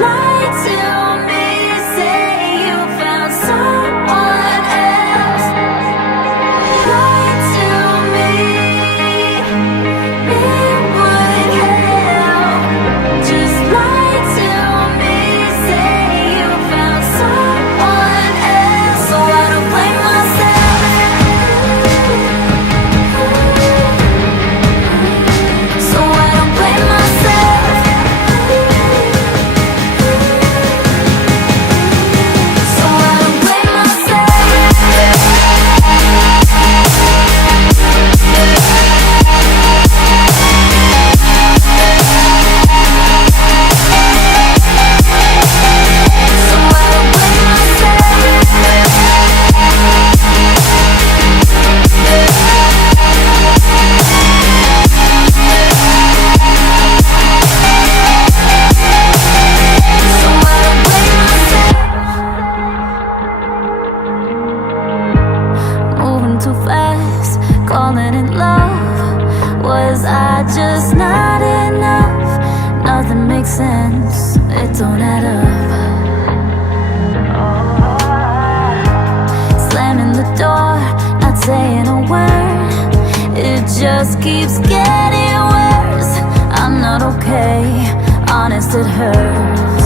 lie to me, say you found someone else. Lie to me, it would help. Just lie to me, say you found someone else. So I don't blame myself. So I don't blame myself. So I don't blame myself. So I don't blame moving too fast, calling it love. Was I just not enough? Nothing makes sense, it don't add up. Slamming the door, not saying a word. It just keeps getting worse. I'm not okay, honest it hurts.